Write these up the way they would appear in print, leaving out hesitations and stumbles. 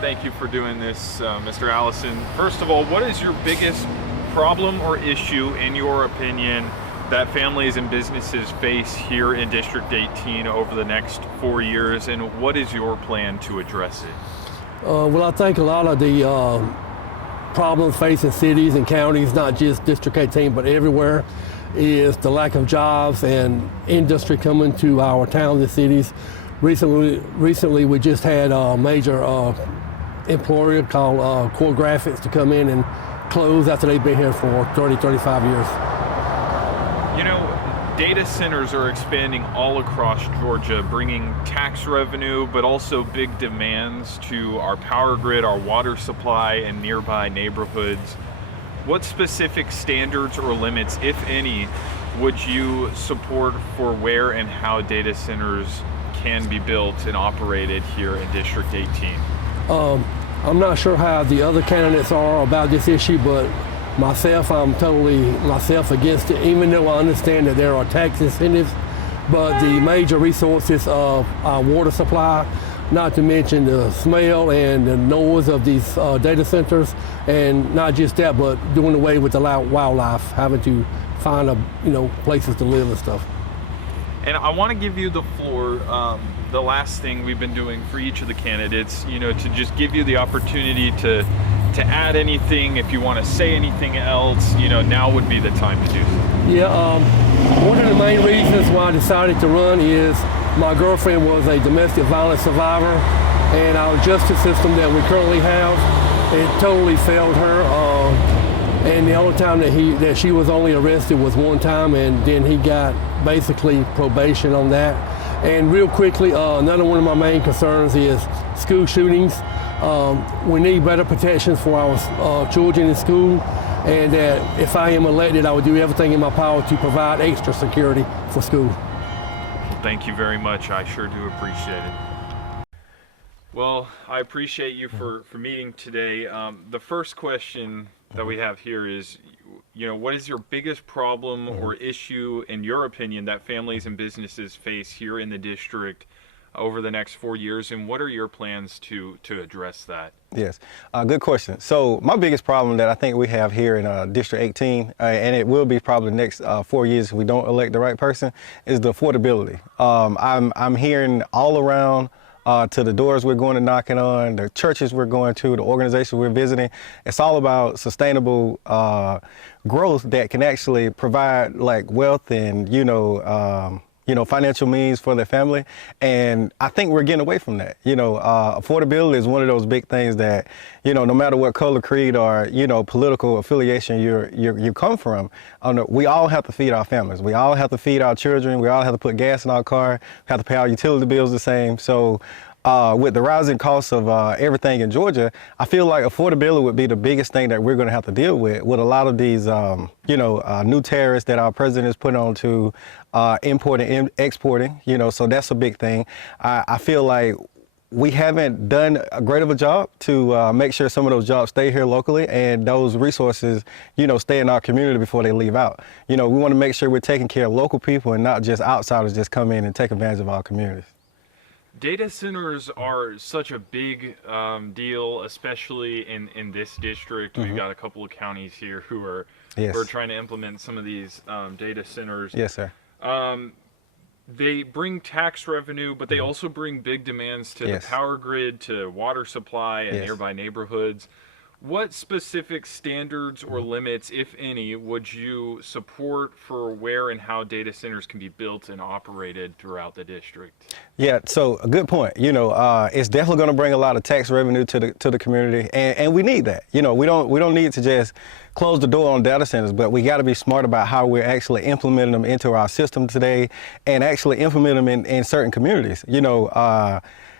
Thank you for doing this, Mr. Allison. First of all, what is your biggest problem or issue, in your opinion, that families and businesses face here in District 18 over the next 4 years, and what is your plan to address it? Well, I think a lot of the problems facing cities and counties, not just District 18, but everywhere, is the lack of jobs and industry coming to our towns and cities. Recently we just had a major employer called Core Graphics to come in and close after they've been here for 30, 35 years. You know, data centers are expanding all across Georgia, bringing tax revenue, but also big demands to our power grid, our water supply, and nearby neighborhoods. What specific standards or limits, if any, would you support for where and how data centers can be built and operated here in District 18? I'm not sure how the other candidates are about this issue, but I'm totally against it, even though I understand that there are tax incentives. But the major resources of our water supply, not to mention the smell and the noise of these data centers, and not just that, but doing away with the wildlife, having to find places to live and stuff. And I want to give you the floor. The last thing we've been doing for each of the candidates, to just give you the opportunity to add anything. If you want to say anything else, now would be the time to do so. Yeah, one of the main reasons why I decided to run is my girlfriend was a domestic violence survivor, and our justice system that we currently have, it totally failed her. And the only time that she was only arrested was one time, and then he got basically probation on that. And real quickly, another one of my main concerns is school shootings. We need better protections for our children in school, and that if I am elected, I would do everything in my power to provide extra security for school. Well, thank you very much. I sure do appreciate it. Well, I appreciate you for meeting today. The first question that we have here is, what is your biggest problem or issue, in your opinion, that families and businesses face here in the district over the next 4 years, and what are your plans to address that? Yes, good question. So my biggest problem that I think we have here in District 18, and it will be probably the next 4 years if we don't elect the right person, is the affordability. I'm hearing all around, to the doors we're going to knocking on, the churches we're going to, the organizations we're visiting. It's all about sustainable growth that can actually provide like wealth and financial means for their family. And I think we're getting away from that. Affordability is one of those big things that, no matter what color, creed, or, political affiliation you come from, we all have to feed our families. We all have to feed our children. We all have to put gas in our car. We have to pay our utility bills the same. So with the rising costs of everything in Georgia, I feel like affordability would be the biggest thing that we're going to have to deal with a lot of these, new tariffs that our president is putting on to importing and exporting, so that's a big thing. I feel like we haven't done a great of a job to make sure some of those jobs stay here locally and those resources, stay in our community before they leave out. We want to make sure we're taking care of local people and not just outsiders just come in and take advantage of our communities. Data centers are such a big deal, especially in this district. We've got a couple of counties here who are trying to implement some of these data centers. Yes, sir. They bring tax revenue, but they also bring big demands to the power grid, to water supply, and nearby neighborhoods. What specific standards or limits, if any, would you support for where and how data centers can be built and operated throughout the district? Yeah, so a good point. It's definitely going to bring a lot of tax revenue to the community, and we need that. We don't need to just close the door on data centers, but we got to be smart about how we're actually implementing them into our system today, and actually implement them in certain communities.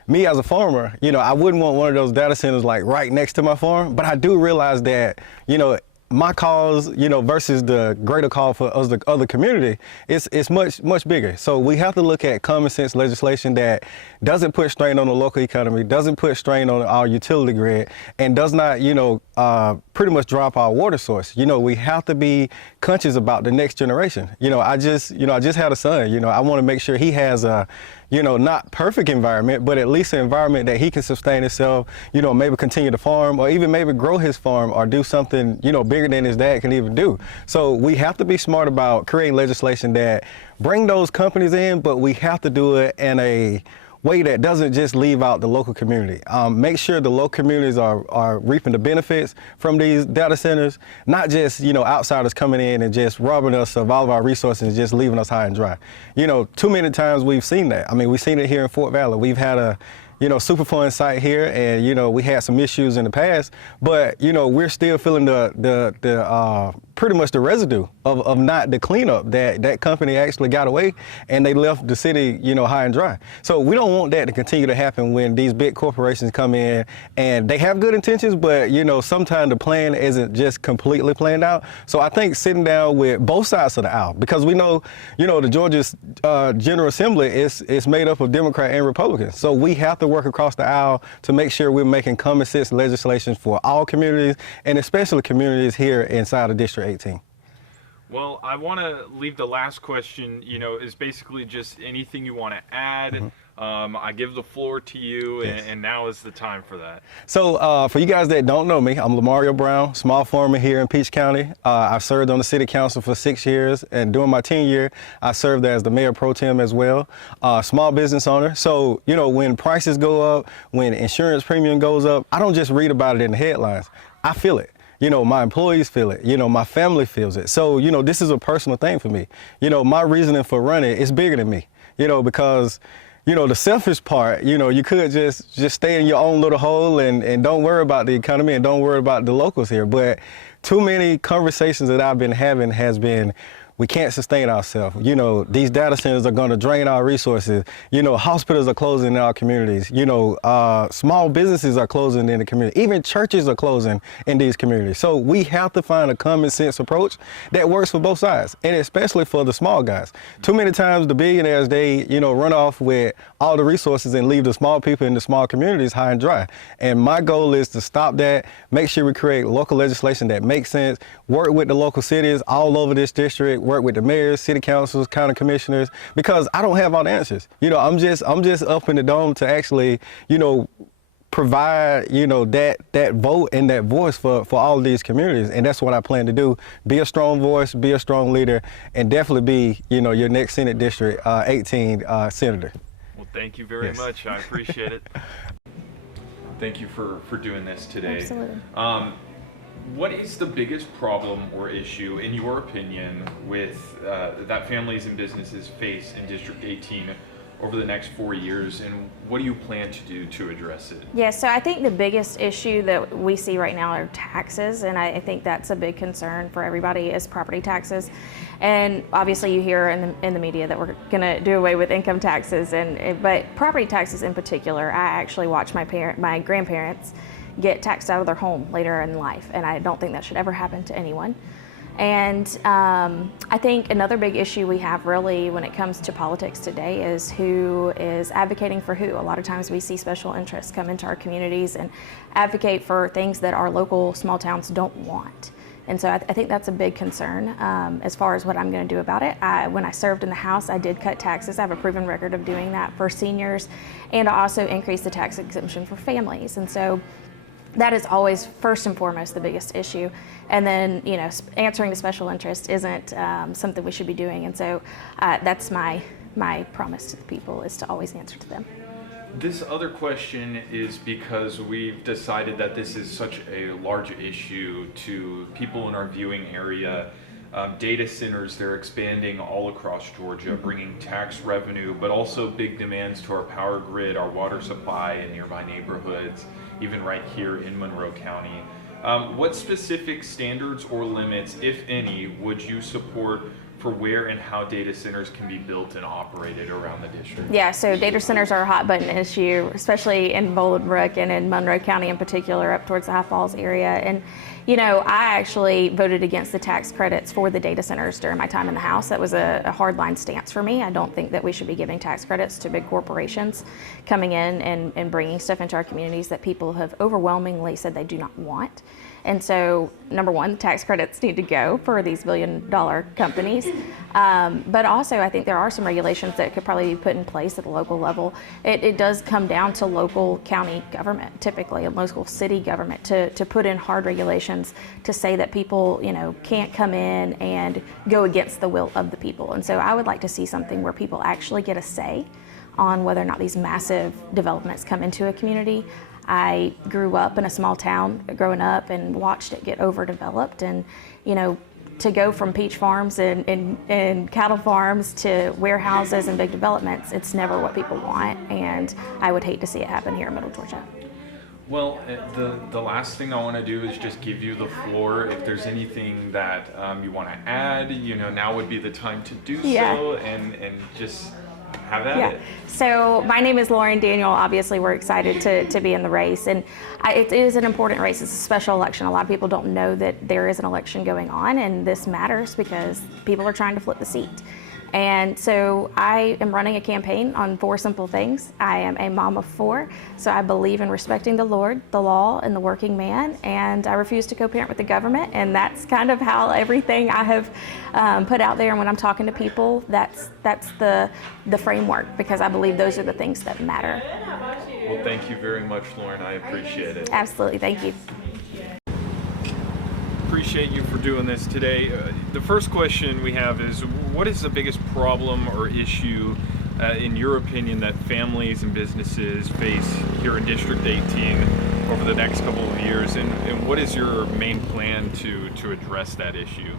Me as a farmer, I wouldn't want one of those data centers like right next to my farm, but I do realize that, my cause, versus the greater call for us, the other community, it's much bigger. So we have to look at common sense legislation that doesn't put strain on the local economy, doesn't put strain on our utility grid, and does not, pretty much drop our water source. We have to be conscious about the next generation. I just had a son. I want to make sure he has a not perfect environment, but at least an environment that he can sustain himself, maybe continue to farm or even maybe grow his farm or do something, bigger than his dad can even do. So we have to be smart about creating legislation that bring those companies in, but we have to do it in a way that doesn't just leave out the local community. Make sure the local communities are reaping the benefits from these data centers, not just, outsiders coming in and just robbing us of all of our resources and just leaving us high and dry. Too many times we've seen that. I mean, we've seen it here in Fort Valley. We've had a Superfund site here, and we had some issues in the past, but we're still feeling the pretty much the residue of not the cleanup that company actually got away, and they left the city high and dry. So we don't want that to continue to happen when these big corporations come in and they have good intentions, but sometimes the plan isn't just completely planned out. So I think sitting down with both sides of the aisle, because we know the Georgia's General Assembly is made up of Democrat and Republicans, so we have to work across the aisle to make sure we're making common sense legislation for all communities, and especially communities here inside of District 18. Well, I want to leave the last question, is basically just anything you want to add. Mm-hmm. I give the floor to you, yes. and now is the time for that. So for you guys that don't know me, I'm Lamario Brown, small farmer here in Peach County. I've served on the city council for 6 years, and during my tenure, I served as the mayor pro tem as well, small business owner. So, when prices go up, when insurance premium goes up, I don't just read about it in the headlines. I feel it. My employees feel it, my family feels it. So, this is a personal thing for me. My reasoning for running is bigger than me, because the selfish part, you could just stay in your own little hole and don't worry about the economy and don't worry about the locals here. But too many conversations that I've been having has been, we can't sustain ourselves. These data centers are going to drain our resources. Hospitals are closing in our communities. Small businesses are closing in the community. Even churches are closing in these communities. So we have to find a common sense approach that works for both sides, and especially for the small guys. Too many times the billionaires, they, run off with all the resources and leave the small people in the small communities high and dry. And my goal is to stop that, make sure we create local legislation that makes sense, work with the local cities all over this district, work with the mayors, city councils, county commissioners, because I don't have all the answers. I'm just up in the dome to actually, provide, that vote and that voice for all of these communities. And that's what I plan to do. Be a strong voice, be a strong leader, and definitely be, your next Senate District 18 senator. Well, thank you very much. I appreciate it. Thank you for doing this today. Absolutely. What is the biggest problem or issue, in your opinion, with that families and businesses face in District 18 over the next 4 years, and what do you plan to do to address it? Yeah, so I think the biggest issue that we see right now are taxes, and I think that's a big concern for everybody is property taxes. And obviously you hear in the media that we're going to do away with income taxes, but property taxes in particular, I actually watched my grandparents get taxed out of their home later in life, and I don't think that should ever happen to anyone. And I think another big issue we have really when it comes to politics today is who is advocating for who. A lot of times we see special interests come into our communities and advocate for things that our local small towns don't want. And so I think that's a big concern as far as what I'm going to do about it. When I served in the House, I did cut taxes. I have a proven record of doing that for seniors, and I also increased the tax exemption for families. And so that is always first and foremost the biggest issue. And then, answering the special interest isn't something we should be doing. And so that's my promise to the people, is to always answer to them. This other question is because we've decided that this is such a large issue to people in our viewing area. Data centers, they're expanding all across Georgia, bringing tax revenue, but also big demands to our power grid, our water supply in nearby neighborhoods, even right here in Monroe County. What specific standards or limits, if any, would you support for where and how data centers can be built and operated around the district? Yeah, so data centers are a hot button issue, especially in Bolingbrook and in Monroe County in particular, up towards the High Falls area. And I actually voted against the tax credits for the data centers during my time in the House. That was a hardline stance for me. I don't think that we should be giving tax credits to big corporations coming in and bringing stuff into our communities that people have overwhelmingly said they do not want. And so, number one, the tax credits need to go for these billion-dollar companies. But also, I think there are some regulations that could probably be put in place at the local level. It does come down to local county government, typically, and local city government, to put in hard regulations to say that people, can't come in and go against the will of the people. And so I would like to see something where people actually get a say on whether or not these massive developments come into a community. I grew up in a small town growing up and watched it get overdeveloped, and to go from peach farms and cattle farms to warehouses and big developments, it's never what people want, and I would hate to see it happen here in Middle Georgia. Well, the last thing I want to do is just give you the floor. If there's anything that you want to add, now would be the time to do so, and just have at it. So my name is Lauren Daniel. Obviously, we're excited to be in the race, and it is an important race. It's a special election. A lot of people don't know that there is an election going on, and this matters because people are trying to flip the seat. And so I am running a campaign on 4 simple things. I am a mom of 4, so I believe in respecting the Lord, the law, and the working man, and I refuse to co-parent with the government, and that's kind of how everything I have put out there. And when I'm talking to people, that's the framework, because I believe those are the things that matter. Well, thank you very much, Lauren. I appreciate it. Absolutely, thank you. Appreciate you for doing this today. The first question we have is, what is the biggest problem or issue, in your opinion, that families and businesses face here in District 18 over the next couple of years, and what is your main plan to address that issue?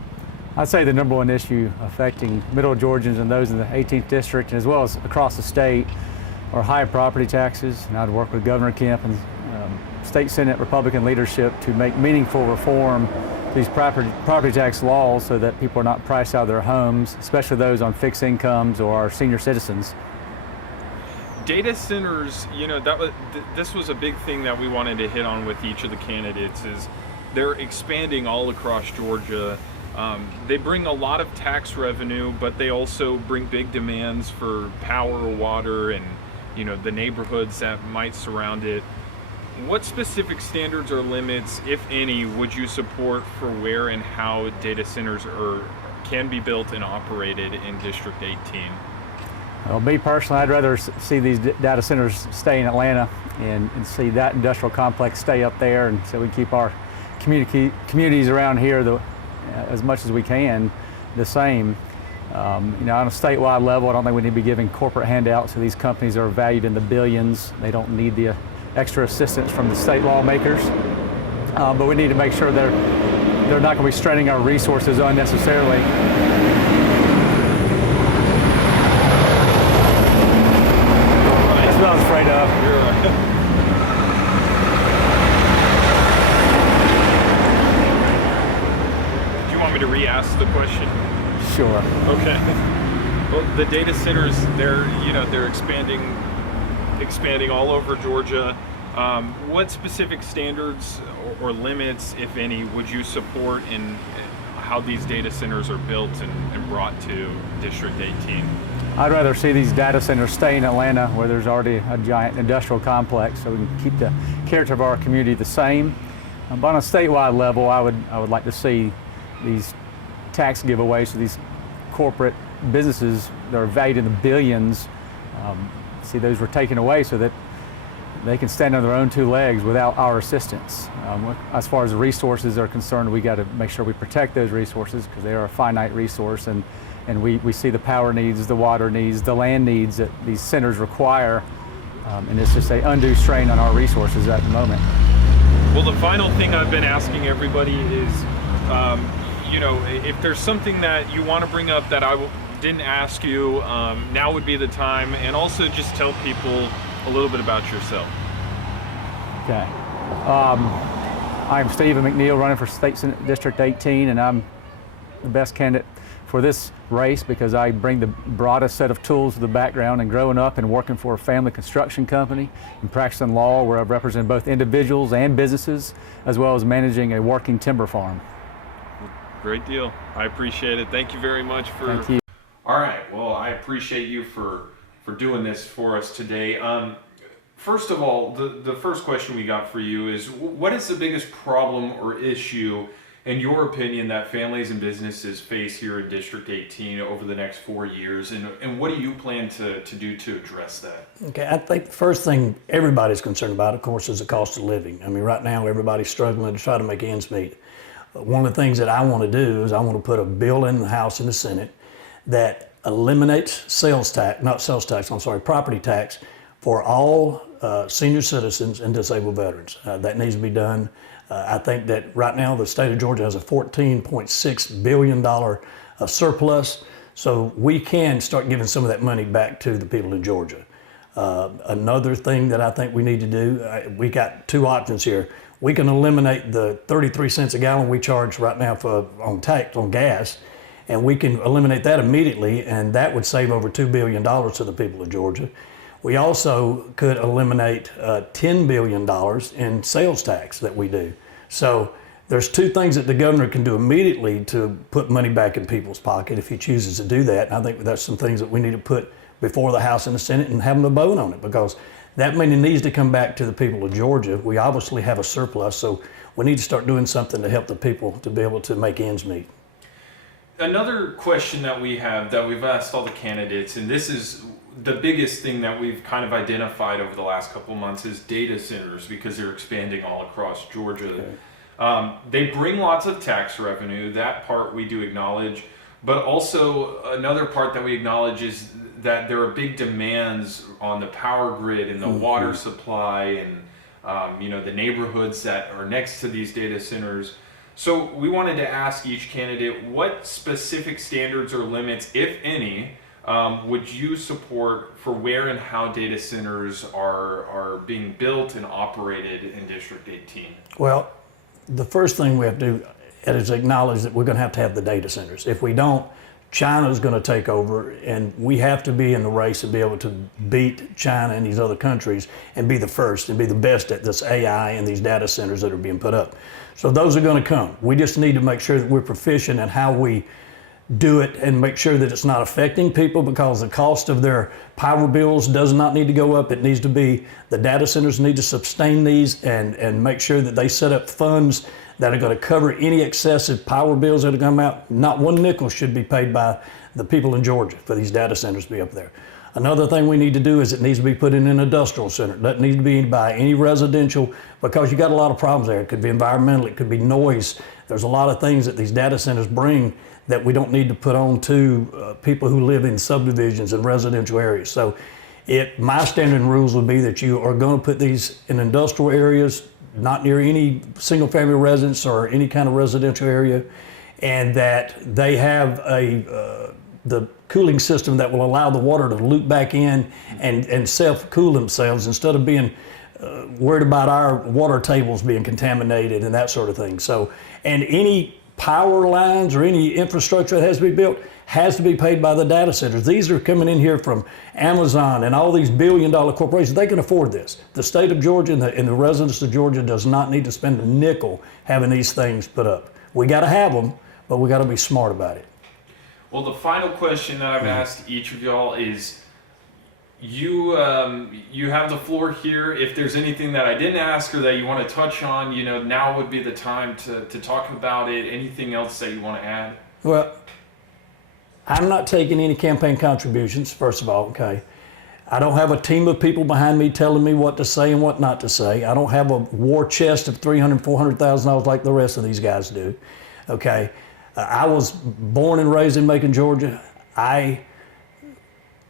I'd say the number one issue affecting Middle Georgians and those in the 18th District, as well as across the state, are high property taxes. And I'd work with Governor Kemp and State Senate Republican leadership to make meaningful reform these property tax laws so that people are not priced out of their homes, especially those on fixed incomes or our senior citizens. Data centers, this was a big thing that we wanted to hit on with each of the candidates, is they're expanding all across Georgia. They bring a lot of tax revenue, but they also bring big demands for power, water, and the neighborhoods that might surround it. What specific standards or limits, if any, would you support for where and how data centers can be built and operated in District 18? Well, me personally, I'd rather see these data centers stay in Atlanta and see that industrial complex stay up there, and so we keep our communities around here as much as we can the same. On a statewide level, I don't think we need to be giving corporate handouts to these companies that are valued in the billions. They don't need the extra assistance from the state lawmakers, but we need to make sure they're not going to be straining our resources unnecessarily. That's what I was afraid of. You're right. Do you want me to re-ask the question? Sure. Okay. Well, the data centers, they're expanding all over Georgia. What specific standards or limits, if any, would you support in how these data centers are built and brought to District 18? I'd rather see these data centers stay in Atlanta, where there's already a giant industrial complex, so we can keep the character of our community the same. But on a statewide level, I would like to see these tax giveaways to these corporate businesses that are valued in the billions. See those were taken away so that they can stand on their own 2 legs without our assistance. As far as the resources are concerned, we got to make sure we protect those resources, because they are a finite resource, and we see the power needs, the water needs, the land needs that these centers require, and it's just an undue strain on our resources at the moment. Well, the final thing I've been asking everybody is, if there's something that you want to bring up that I didn't ask you, now would be the time, and also just tell people a little bit about yourself. Okay. I'm Stephen McNeil, running for State Senate District 18, and I'm the best candidate for this race because I bring the broadest set of tools to the background, and growing up and working for a family construction company and practicing law, where I've represented both individuals and businesses, as well as managing a working timber farm. Great deal. I appreciate it. Thank you very much for... Thank you. All right. Well, I appreciate you for doing this for us today. First of all, the first question we got for you is, what is the biggest problem or issue, in your opinion, that families and businesses face here in District 18 over the next 4 years, and what do you plan to do to address that? Okay, I think the first thing everybody's concerned about, of course, is the cost of living. I mean, right now everybody's struggling to try to make ends meet. One of the things that I want to do is I want to put a bill in the House and the Senate that eliminates property tax for all senior citizens and disabled veterans. That needs to be done. I think that right now the state of Georgia has a $14.6 billion surplus, so we can start giving some of that money back to the people in Georgia. Another thing that I think we need to do, we got two options here. We can eliminate the 33 cents a gallon we charge right now on gas, and we can eliminate that immediately, and that would save over $2 billion to the people of Georgia. We also could eliminate $10 billion in sales tax that we do. So there's two things that the governor can do immediately to put money back in people's pocket if he chooses to do that. And I think that's some things that we need to put before the House and the Senate and have them to vote on it, because that money needs to come back to the people of Georgia. We obviously have a surplus, so we need to start doing something to help the people to be able to make ends meet. Another question that we have, that we've asked all the candidates, and this is the biggest thing that we've kind of identified over the last couple of months, is data centers, because they're expanding all across Georgia. Okay. They bring lots of tax revenue. That part we do acknowledge, but also another part that we acknowledge is that there are big demands on the power grid and the water supply, and the neighborhoods that are next to these data centers. So we wanted to ask each candidate, what specific standards or limits, if any, would you support for where and how data centers are being built and operated in District 18? Well, the first thing we have to do is acknowledge that we're going to have the data centers. If we don't, China's going to take over, and we have to be in the race to be able to beat China and these other countries and be the first and be the best at this AI and these data centers that are being put up. So those are going to come. We just need to make sure that we're proficient in how we do it and make sure that it's not affecting people, because the cost of their power bills does not need to go up. It needs to be, the data centers need to sustain these and make sure that they set up funds that are going to cover any excessive power bills that are come out. Not one nickel should be paid by the people in Georgia for these data centers to be up there. Another thing we need to do is it needs to be put in an industrial center. It doesn't need to be by any residential, because you got a lot of problems there. It could be environmental, it could be noise. There's a lot of things that these data centers bring that we don't need to put on to people who live in subdivisions and residential areas. So my standard rules would be that you are going to put these in industrial areas, not near any single family residence or any kind of residential area, and that they have the cooling system that will allow the water to loop back in and self-cool themselves, instead of being worried about our water tables being contaminated and that sort of thing. So, and any power lines or any infrastructure that has to be built has to be paid by the data centers. These are coming in here from Amazon and all these billion-dollar corporations. They can afford this. The state of Georgia and the residents of Georgia does not need to spend a nickel having these things put up. We got to have them, but we got to be smart about it. Well, the final question that I've asked each of y'all is, you have the floor here. If there's anything that I didn't ask or that you want to touch on, now would be the time to talk about it. Anything else that you want to add? Well, I'm not taking any campaign contributions, first of all, okay? I don't have a team of people behind me telling me what to say and what not to say. I don't have a war chest of $300,000, $400,000 like the rest of these guys do, okay? I was born and raised in Macon, Georgia. I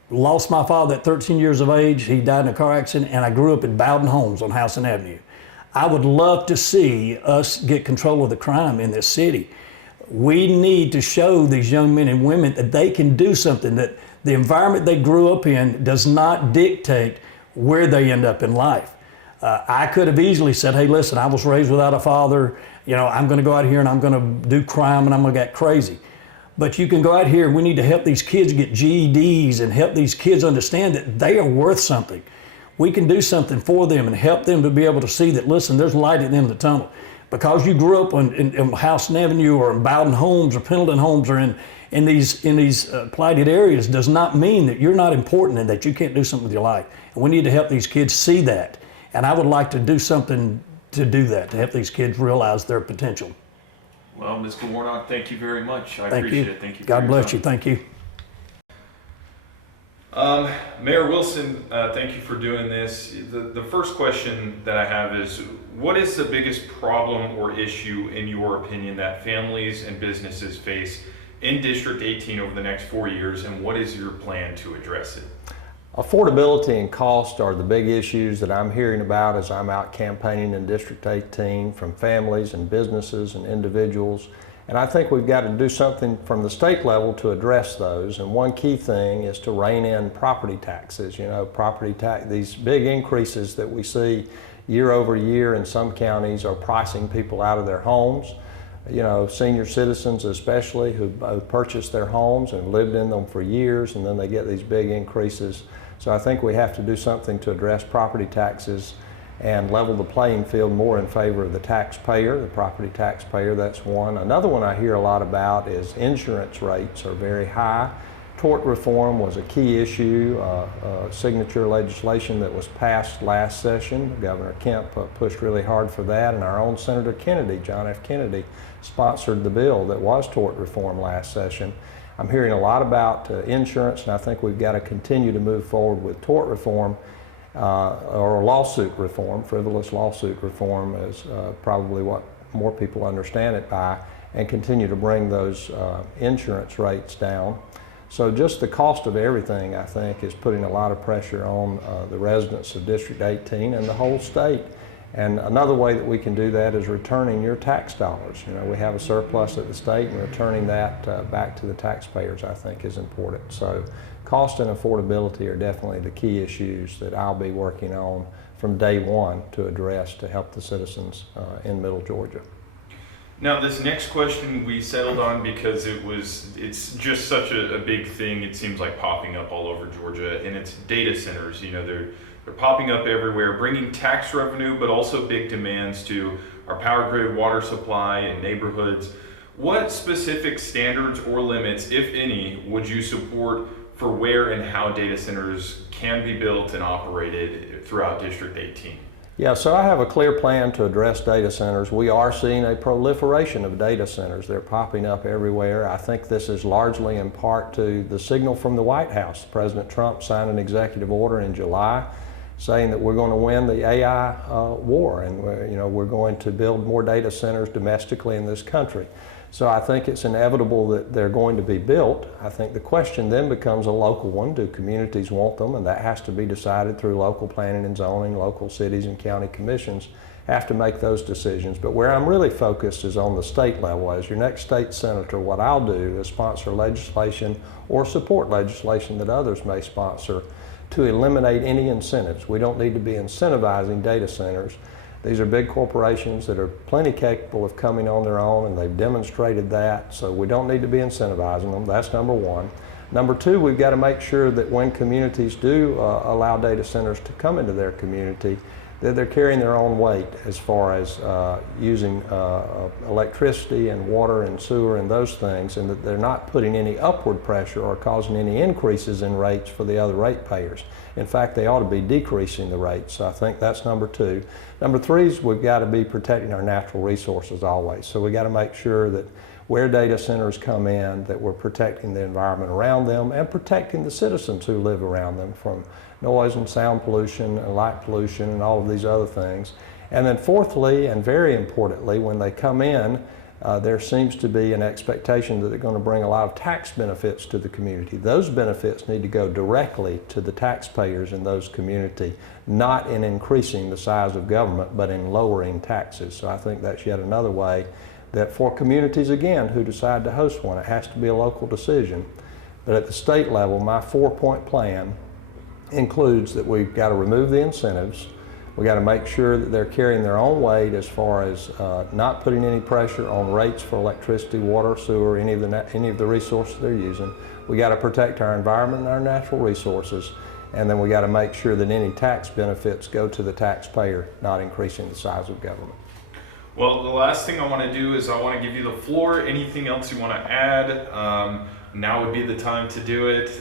lost my father at 13 years of age. He died in a car accident, and I grew up in Bowden Homes on Howson Avenue. I would love to see us get control of the crime in this city. We need to show these young men and women that they can do something, that the environment they grew up in does not dictate where they end up in life. I could have easily said, hey, listen, I was raised without a father. I'm going to go out here and I'm going to do crime and I'm going to get crazy. But you can go out here, we need to help these kids get GEDs and help these kids understand that they are worth something. We can do something for them and help them to be able to see that, listen, there's light at the end of the tunnel. Because you grew up in Howson Avenue or in Bowden Homes or Pendleton Homes or in these blighted areas does not mean that you're not important and that you can't do something with your life. We need to help these kids see that. And I would like to do something to do that, to help these kids realize their potential. Well, Mr. Warnock, thank you very much. I Thank appreciate you. it. Thank you. God bless you. Thank you. Mayor Wilson, thank you for doing this. The first question that I have is, what is the biggest problem or issue, in your opinion, that families and businesses face in District 18 over the next 4 years, and what is your plan to address it? Affordability and cost are the big issues that I'm hearing about as I'm out campaigning in District 18 from families and businesses and individuals. And I think we've got to do something from the state level to address those. And one key thing is to rein in property taxes. You know, these big increases that we see year over year in some counties are pricing people out of their homes. You know, senior citizens especially who purchased their homes and lived in them for years, and then they get these big increases. So I think we have to do something to address property taxes and level the playing field more in favor of the taxpayer, the property taxpayer. That's one. Another one I hear a lot about is insurance rates are very high. Tort reform was a key issue, signature legislation that was passed last session. Governor Kemp pushed really hard for that, and our own Senator Kennedy, John F. Kennedy, sponsored the bill that was tort reform last session. I'm hearing a lot about insurance, and I think we've got to continue to move forward with tort reform or lawsuit reform. Frivolous lawsuit reform is probably what more people understand it by, and continue to bring those insurance rates down. So just the cost of everything, I think, is putting a lot of pressure on the residents of District 18 and the whole state. And another way that we can do that is returning your tax dollars. You know, we have a surplus at the state, and returning that back to the taxpayers, I think, is important. So cost and affordability are definitely the key issues that I'll be working on from day one to address to help the citizens in Middle Georgia. Now, this next question we settled on because it's just such a big thing. It seems like popping up all over Georgia, and it's data centers. You know, they're popping up everywhere, bringing tax revenue, but also big demands to our power grid, water supply, and neighborhoods. What specific standards or limits, if any, would you support for where and how data centers can be built and operated throughout District 18? Yeah, so I have a clear plan to address data centers. We are seeing a proliferation of data centers. They're popping up everywhere. I think this is largely in part to the signal from the White House. President Trump signed an executive order in July saying that we're going to win the AI war, and we're going to build more data centers domestically in this country. So I think it's inevitable that they're going to be built. I think the question then becomes a local one. Do communities want them? And that has to be decided through local planning and zoning. Local cities and county commissions have to make those decisions. But where I'm really focused is on the state level. As your next state senator, what I'll do is sponsor legislation or support legislation that others may sponsor to eliminate any incentives. We don't need to be incentivizing data centers. These are big corporations that are plenty capable of coming on their own, and they've demonstrated that, so we don't need to be incentivizing them. That's number one. Number two, we've got to make sure that when communities do allow data centers to come into their community, that they're carrying their own weight as far as using electricity and water and sewer and those things, and that they're not putting any upward pressure or causing any increases in rates for the other ratepayers. In fact, they ought to be decreasing the rates. So I think that's number two. Number three is we've got to be protecting our natural resources always. So we got to make sure that where data centers come in, that we're protecting the environment around them and protecting the citizens who live around them from noise and sound pollution and light pollution and all of these other things. And then fourthly, and very importantly, when they come in, there seems to be an expectation that they're going to bring a lot of tax benefits to the community. Those benefits need to go directly to the taxpayers in those communities, not in increasing the size of government, but in lowering taxes. So I think that's yet another way that for communities, again, who decide to host one, it has to be a local decision. But at the state level, my 4-point plan includes that we've got to remove the incentives. We've got to make sure that they're carrying their own weight as far as not putting any pressure on rates for electricity, water, sewer, any of the resources they're using. We got to protect our environment and our natural resources, and then we got to make sure that any tax benefits go to the taxpayer, not increasing the size of government. Well, the last thing I want to do is I want to give you the floor. Anything else you want to add? Now would be the time to do it.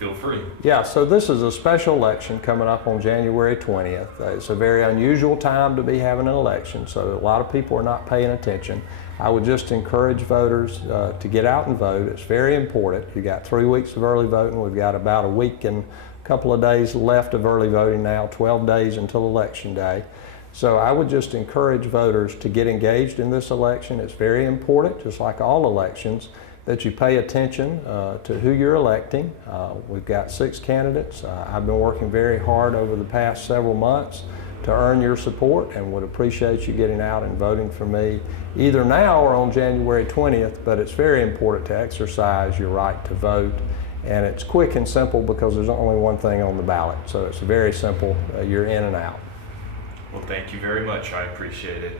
Feel free. Yeah, so this is a special election coming up on January 20th. It's a very unusual time to be having an election, so a lot of people are not paying attention. I would just encourage voters to get out and vote. It's very important. You got 3 weeks of early voting. We've got about a week and a couple of days left of early voting now, 12 days until Election Day. So I would just encourage voters to get engaged in this election. It's very important, just like all elections, that you pay attention to who you're electing. We've got 6 candidates. I've been working very hard over the past several months to earn your support and would appreciate you getting out and voting for me either now or on January 20th, but it's very important to exercise your right to vote. And it's quick and simple because there's only one thing on the ballot. So it's very simple. You're in and out. Well, thank you very much. I appreciate it.